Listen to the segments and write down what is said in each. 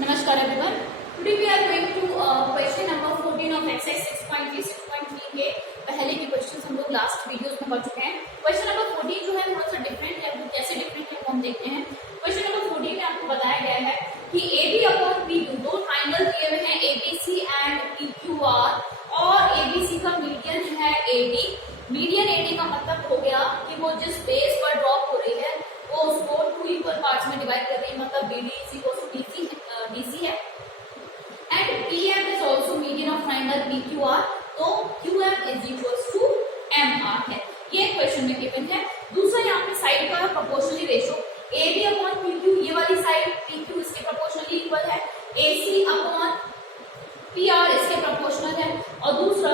Namaskar everyone. Today we are going to question number 14 of exercise 6.3 के पहले के questions हम लोग लास्ट वीडियोस में कर चुके हैं। क्वेश्चन नंबर 14 जो है थोड़ा सा डिफरेंट है, वो कैसे डिफरेंट है वो हम देखते हैं। क्वेश्चन नंबर 14 में आपको बताया गया है कि AB अपॉन PQ दो ट्राइंगल दिए हुए हैं ABC एंड PQR और ABC का मीडियन है AD। मीडियन AD का मतलब हो गया कि वो जिस बेस पर ड्रॉप हो रही है वो उसको 2 इक्वल पार्ट्स में डिवाइड कर रही है, मतलब BD is equal to DC है। And PM is also median of triangle PQR, तो QM is equals to MR है। ये क्वेश्चन में गिवन है। दूसरा यहाँ पे साइड का proportionally ratio AB upon PQ, ये वाली साइड PQ इसके प्रोपोर्शनली इक्वल है, AC अपॉन PR इसके प्रोपोर्शनल है, और दूसरा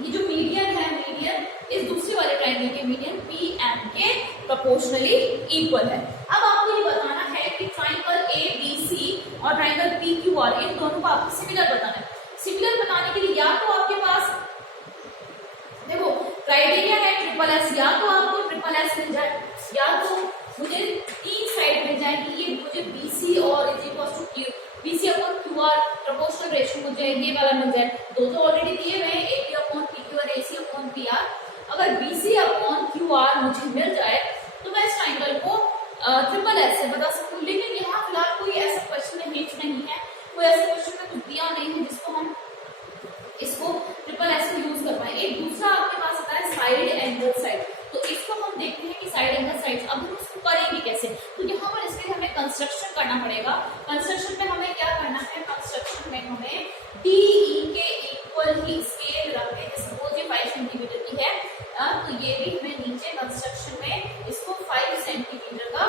ये जो मीडियन है, मीडियन इस दूसरे वाले ट्रायंगल के मीडियन PM के प्रोपोर्शनली इक्वल है। अब आपको ये बताना है कि ट्रायंगल ABC और ट्रायंगल PQR इन दोनों को आपको सिमिलर बताना है। सिमिलर बताने के लिए या तो आपके पास देखो क्राइटेरिया है SSS, या तो आपको SSS मिल जाए या तो मुझे तीन साइड मिल जाए कि ये मुझे BC और is equal to Q, BC upon QR proportional ratio मुझे ये वाला मिल जाए। दो तो ऑलरेडी दिए हुए हैं AB अपॉन PQ और AC अपॉन PR। अगर BC अपॉन QR मुझे मिल जाए तो मैं इस ट्रायंगल को SSS से बता सकूं, लेकिन यहाँ फिलहाल कोई ऐसा क्वेश्चन में हिंट नहीं है, कोई ऐसा क्वेश्चन में कुछ दिया नहीं है जिसको हम इसको SSS में यूज कर पाए। एक दूसरा आपके पास आता है साइड एंगल साइड, तो इसको हम देखते हैं कि साइड एंगल साइड अब हम उसको करेंगे कैसे। तो यहाँ पर इसके लिए हमें कंस्ट्रक्शन करना पड़ेगा। कंस्ट्रक्शन में हमें क्या करना है, कंस्ट्रक्शन में हमें DE के इक्वल ही स्केल रखते हैं। सपोज ये 5 सेंटीमीटर की है, तो ये भी हमें नीचे कंस्ट्रक्शन में इसको 5 सेंटीमीटर का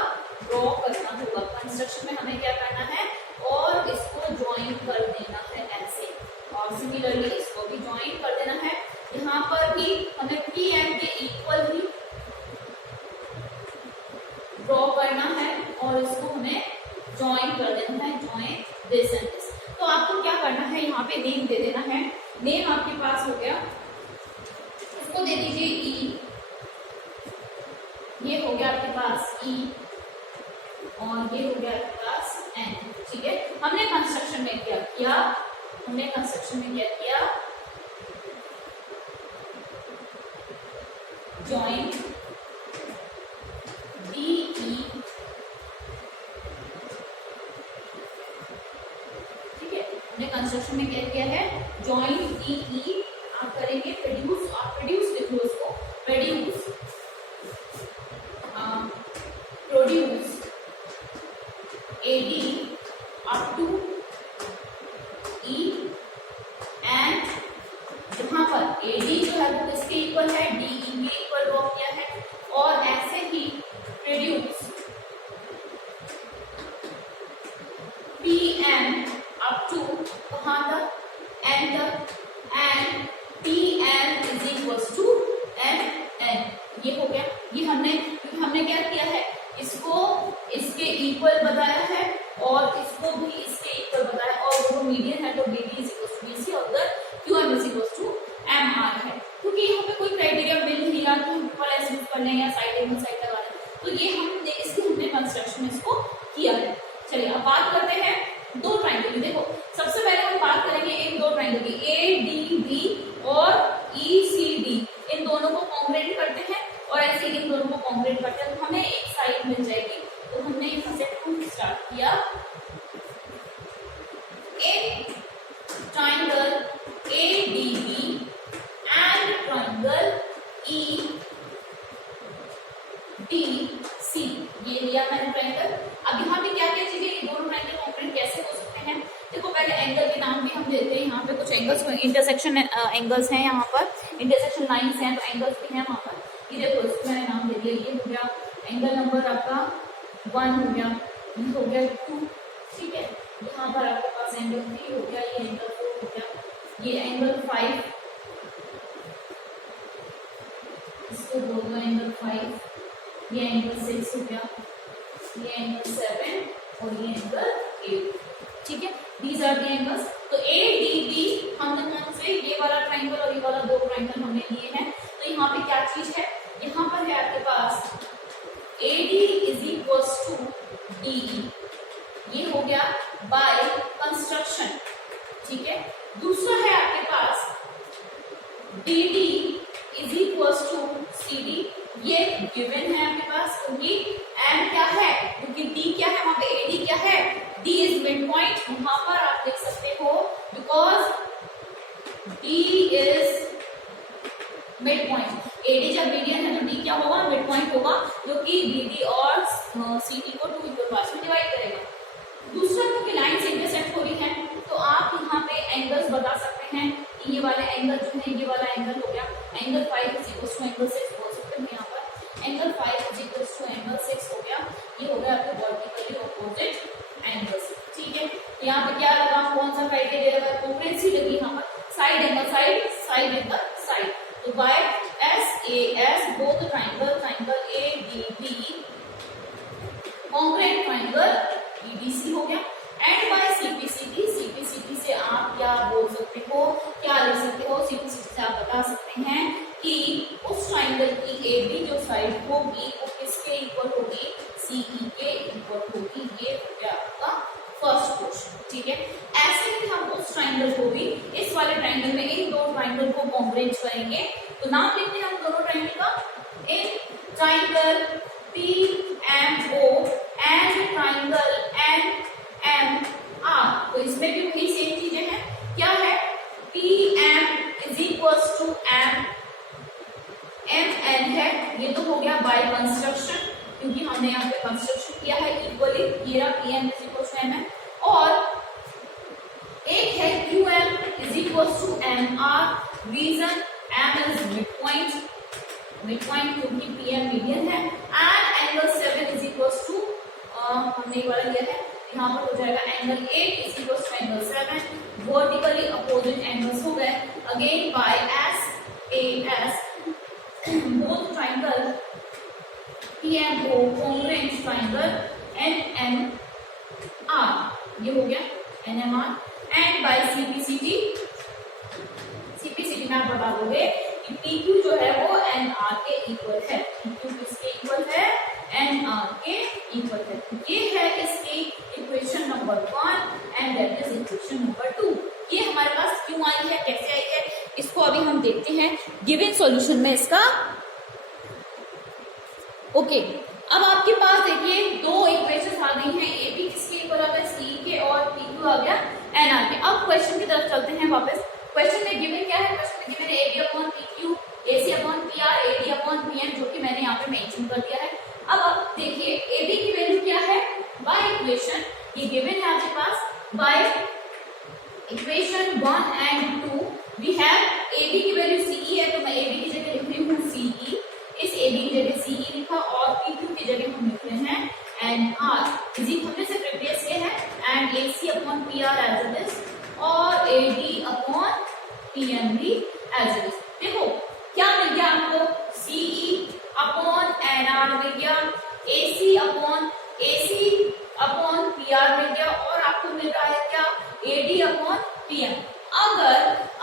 ड्रॉ करना होगा। कंस्ट्रक्शन में हमें क्या करना है और इसको ज्वाइन कर देना है ऐसे, और सिमिलरली इसको भी ज्वाइन कर देना है। यहाँ पर भी हमें PM के इक्वल ही ड्रॉ करना है और इसको हमें ज्वाइन कर देना है, ज्वाइन दिस एंड दिस। तो आपको क्या करना है, यहाँ पे नेम दे देना है। नेम आपके पास हो गया, इसको दे दीजिए E, ये हो गया आपके पास E और ये हो गया आपके पास N। ठीक है, हमने कंस्ट्रक्शन में क्या किया, हमने कंस्ट्रक्शन में क्या किया, ज्वाइन DE, ठीक है, हमने कंस्ट्रक्शन में क्या किया है, ज्वाइन DE। आप करेंगे प्रोड्यूस, आप प्रोड्यूस लिख लो उसको, produce AD up to E and जहां पर AD जो है वो किसके इक्वल है, DE के इक्वल ड्रॉ किया है, और ऐसे ही प्रोड्यूस PM अप टू कहां तक, N तक, and PM is equal to MN। ये हो गया। ये हमने क्या किया है, इसको इसके इक्वल बताया है और इसको भी इसके इक्वल बताया, और वो मीडियन है तो BD is equal to BC और उधर QM is equal to MR है। क्योंकि यहाँ पे कोई क्राइटेरिया मिल नहीं रहा कि हम SSS यूज कर लें या साइड एंगल साइड लगा लें, तो ये हमने इसलिए हमने कंस्ट्रक्शन में इसको किया है। चलिए अब बात करते हैं दो ट्राइंगल की। देखो सबसे पहले हम बात करेंगे इन दो ट्राइंगल की, ADB और ECD। इन दोनों को कॉन्ग्रुएंट करते हैं और ऐसे इन दोनों को कॉन्ग्रुएंट करते हैं, तो हमें एक साइड मिल जाएगी। तो हमने यहाँ से स्टार्ट किया, एक triangle ADB and triangle EDC, ये लिया मैंने ट्राइंगल। अब यहाँ पे क्या क्या चीजें, ये दोनों ट्राइंगल कॉन्ग्रुएंट कैसे हो सकते हैं। देखो पहले एंगल के नाम भी हम देते हैं, यहाँ पे कुछ एंगल्स इंटरसेक्शन एंगल्स हैं, यहाँ पर इंटरसेक्शन लाइंस हैं, तो एंगल्स भी हैं वहाँ पर। ये देखो इसको मैंने नाम दे दिया, ये हो गया एंगल नंबर आपका 1 हो गया, ये हो गया 2, ठीक है। यहाँ पर आपके पास एंगल 3 हो गया, ये एंगल 4 हो गया, ये एंगल 5, इसको बोल दो एंगल 5, ये एंगल 6 हो गया, ये एंगल 7 और ये एंगल 8। ठीक है, दीज आर द एंगल्स। तो ADB हमने कौन से, ये वाला ट्राइंगल और ये वाला दो ट्राइंगल हमने लिए हैं। तो यहाँ पे क्या चीज है, यहाँ पर है आपके पास AD is equal to DE, ये हो गया ठीक है। दूसरा है आपके पास BD is equals to CD, ये गिवन है आपके पास, क्योंकि M क्या है, क्योंकि D क्या है, वहां पे AD क्या है, D इज मिड पॉइंट, वहां पर आप देख सकते हो because D is mid point, AD जब मीडियन है तो D क्या होगा, मिड पॉइंट होगा, जो कि BD और CD को 2 इक्वल पार्ट्स में डिवाइड करेगा। दूसरा क्योंकि लाइन्स इंटरसेक्ट हो रही है तो आप यहाँ पे एंगल्स बता सकते हैं, ये वाला एंगल जो है, ये वाला एंगल हो गया angle 5 is equal to angle 6 बोल सकते हैं यहाँ पर, angle 5 is equal to angle 6 हो गया, ये हो गया आपके वर्टिकली अपोजिट एंगल्स, ठीक है। यहाँ पे क्या लगा, कौन सा क्राइटेरिया लगा, कोंग्रुएंसी लगी यहाँ पर, side angle side, side angle side, तो by SAS both triangle ADB congruent triangle EDC हो गया, एंड बाय CPCD से आप क्या बोल सकते हो, क्या लिख सकते हो, CPCD से आप बता सकते हैं कि उस ट्राइंगल की AB जो साइड होगी वो किसके इक्वल होगी, CE के इक्वल होगी, ये हो गया आपका फर्स्ट क्वेश्चन, ठीक है। ऐसे ही हम उस ट्राइंगल को भी इस वाले ट्राइंगल में इन दो ट्राइंगल को कॉन्ग्रुएंट करेंगे, तो नाम लिखते हैं हम दोनों ट्राइंगल का, in triangle PMO and triangle NMR, तो इसमें भी वही सेम चीजें हैं, क्या है, PM is equals to MN है, ये तो हो गया बाय कंस्ट्रक्शन, क्योंकि हमने यहाँ पे कंस्ट्रक्शन किया है इक्वली, ये रहा PM is equals to MN, और एक है QM is equals to MR, reason M is mid point क्योंकि PM मीडियन है, and angle 7 is equals to हमने ये वाला लिया है, यहाँ पर हो जाएगा angle 8 is equals to angle 7, vertically opposite angles हो गए, again by SAS both triangle PMO congruent triangle NMR, ये हो गया NMR, एंड बाय CPCD में आप बता दोगे कि PQ जो है वो NR के इक्वल है, PQ किसके इक्वल है, NR के इक्वल है, ये है इसकी equation number 1 and that is equation number 2। ये हमारे पास क्यों आई है, कैसे आई है, इसको अभी हम देखते हैं गिवन सॉल्यूशन में इसका। ओके, अब आपके पास देखिए दो इक्वेशन आ गई हैं, AB किसके इक्वल आ गया, CE के, और PQ आ गया NR के। अब क्वेश्चन की तरफ चलते हैं वापस। क्वेश्चन में गिवन क्या है, क्वेश्चन में गिवन है AB upon PQ, AC upon PR, AD upon PM, जो कि मैंने यहाँ पे मेंशन कर दिया है। अब आप देखिए AB की वैल्यू क्या है, बाय इक्वेशन, ये गिवन है आपके पास, by equation 1 and 2 we have AB की वैल्यू CE है, तो मैं AB की जगह लिख रही हूँ CE, इस AB की जगह CE लिखा, और PQ की जगह हम लिख रहे हैं NR, इसी हमने सिर्फ रिप्लेस किया है, and AC upon PR as it is, और AD अपॉन PM भी एज इट इज। देखो क्या मिल गया आपको, CE अपॉन NR मिल गया, AC अपॉन PR मिल गया, और आपको मिल रहा है क्या, AD अपॉन PM।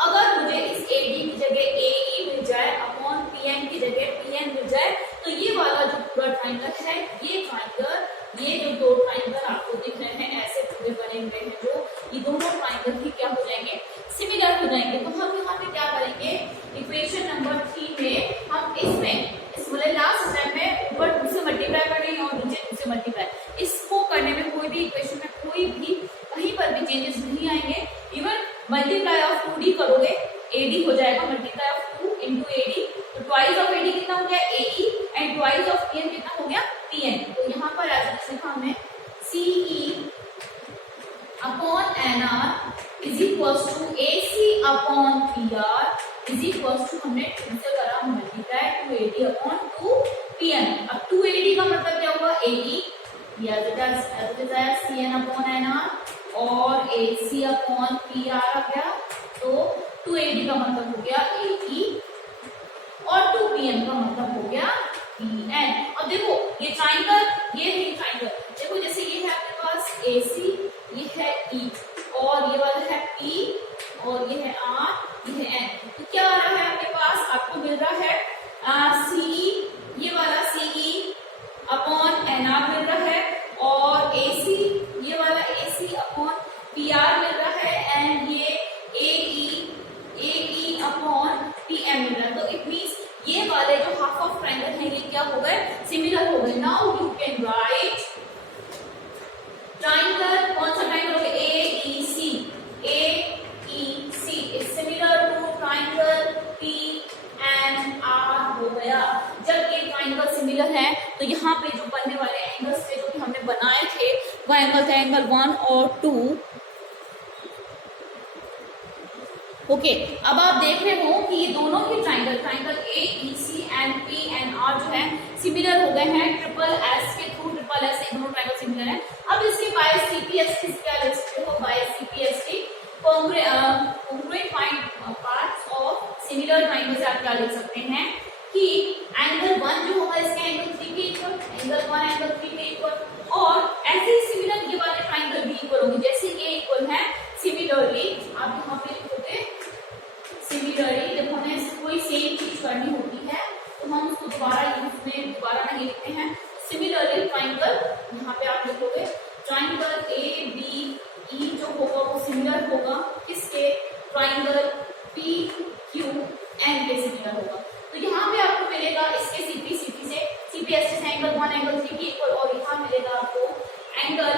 अगर मुझे इस AD की जगह AE मिल जाए, अपॉन PM की जगह PM मिल जाए, तो ये वाला जो पूरा ट्राइंगल है, ये ट्राइंगल, ये जो दो ट्राइंगल आपको दिख रहे हैं ऐसे पूरे बने हुए हैं, जो ये दोनों ट्राइंगल भी क्या हो जाएंगे, सिमिलर हो जाएंगे। तो हम यहाँ पे क्या करेंगे, इक्वेशन नंबर 3 में हम इस वाले लास्ट स्टेप में ऊपर 2 से मल्टीप्लाई करेंगे और नीचे 2 से मल्टीप्लाई, इसको करने में कोई भी इक्वेशन में कोई भी कहीं पर भी चेंजेस नहीं आएंगे। इवन मल्टीप्लाई ऑफ 2D करोगे, AD हो जाएगा मल्टीप्लाई ऑफ 2 इंटू AD, तो ट्वाइस ऑफ AD कितना हो गया, AE, and twice of PM कितना हो गया, PM। तो यहाँ पर ऐसा लिखा हमने CE upon NR is equals to AC upon PR is equals to, हमने 2 से करा मल्टीप्लाई, 2AD अपॉन 2PM। अब 2AD का मतलब क्या हुआ, AE, CN अपॉन NR, और AC अपॉन PR आ गया, तो 2AD का मतलब हो गया AE, और 2PM का मतलब हो गया PN। अब देखो ये ट्राइंगल, ये है ट्राइंगल, देखो जैसे ये है आपके पास AC, ये है E, और ये वाला है P, और ये है R, ये है N, तो क्या आ रहा है आपके पास, आपको मिल रहा है CE, ये वाला CE अपॉन NR मिल रहा है, और AC, ये वाला AC अपॉन PR मिल रहा है, एंड ये का एंगल था एंगल 1 और 2। ओके, अब आप देख रहे हो कि ये दोनों ही triangle A E C and P and R जो है सिमिलर हो गए हैं ट्रिपल एस के थ्रू। ट्रिपल एस दोनों ट्राइंगल सिमिलर है। अब इसके बाय सीपीएसटी क्या लिख सकते हो? By CPST congruent parts of similar triangles आप क्या लिख सकते हैं कि एंगल 1 जो होगा इसका एंगल 3 के इक्वल, एंगल 1 एंगल 3 के इक्वल, और ऐसे ही सिमिलर ये वाले ट्राइंगल भी इक्वल होंगे। जैसे ये इक्वल है, सिमिलरली आप यहाँ पे लिखोगे सिमिलरली। जब हमें कोई सेम चीज करनी होती है तो हम उसको दोबारा नहीं लिखते हैं। सिमिलरली ट्राइंगल यहाँ पे आप लिखोगे ट्राइंगल ए बी ई जो होगा वो सिमिलर होगा किसके? ट्राइंगल पी क्यू एन के सिमिलर होगा। तो यहाँ पे आपको मिलेगा इसके सीपी से सीपीएसटी से एंगल 1 एंगल 3 के इक्वल, और यहाँ मिलेगा आपको एंगल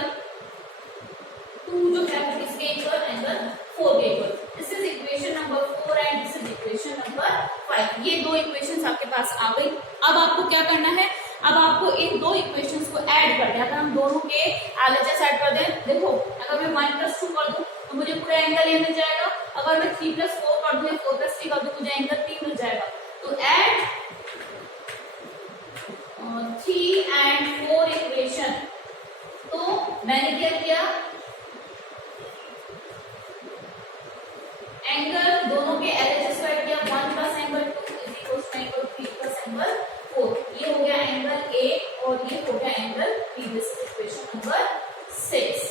2 जो है वो किसके इक्वल? एंगल 4 के equal. This is equation number 4 and this is equation number 5। ये दो इक्वेशंस आपके पास आ गई। अब आपको क्या करना है? अब आपको इन दो इक्वेशंस को ऐड कर दें। अगर हम दोनों के एलएचएस ऐड कर दें, देखो अगर मैं 1 + 2 कर दूं तो मुझे पूरा एंगल ये मिल जाएगा। अगर मैं 3 + 4 कर दूं या 4 + 3 कर दूं मुझे एंगल 3 मिल जाएगा। तो ऐड 3 and 4 इक्वेशन। तो मैंने क्या किया? एंगल दोनों के एलएचएस को ऐड किया। 1 + एंगल 2 = एंगल 3 + एंगल 4। ये हो गया एंगल ए और ये हो गया angle B. This is equation number 6।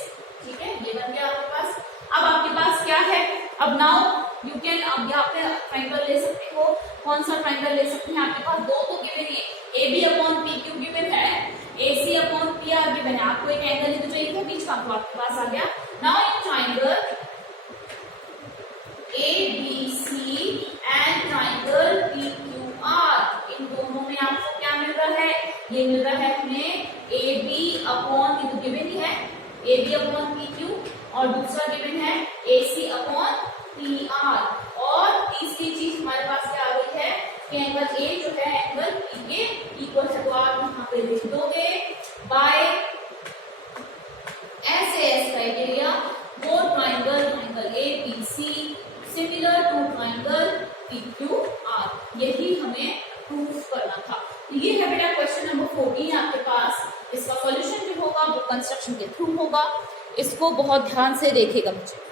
ठीक है, ये बन गया आपके पास। अब आपके पास क्या है? अब नाउ यू कैन, अब यहाँ पे ट्राइंगल ले सकते हो। कौन सा ट्राइंगल ले सकते हैं? आपके पास दो तो गिवन है, A B upon P Q given है, A C upon P R given है। आपको एक एंगल तो चाहिए था बीच का, तो आपके पास आ गया। Now in triangle A B C and triangle P Q R, इन दोनों में आपको क्या मिल रहा है? ये मिल रहा है हमें ए बी अपॉन, ये तो गिवन ही है, A B upon P Q, और दूसरा गिवन है A C upon P R. और तीसरी चीज हमारे पास क्या आ गई है कि एंगल ए जो है एंगल पी के इक्वल है। तो आप यहाँ पे लिख दोगे बाय SAS क्राइटेरिया वो triangle A B C similar to triangle P Q R. यही हमें प्रूव करना था। ये है बेटा क्वेश्चन नंबर 14 आपके पास। इसका सॉल्यूशन जो होगा वो कंस्ट्रक्शन के थ्रू होगा। इसको बहुत ध्यान से देखेगा बच्चे।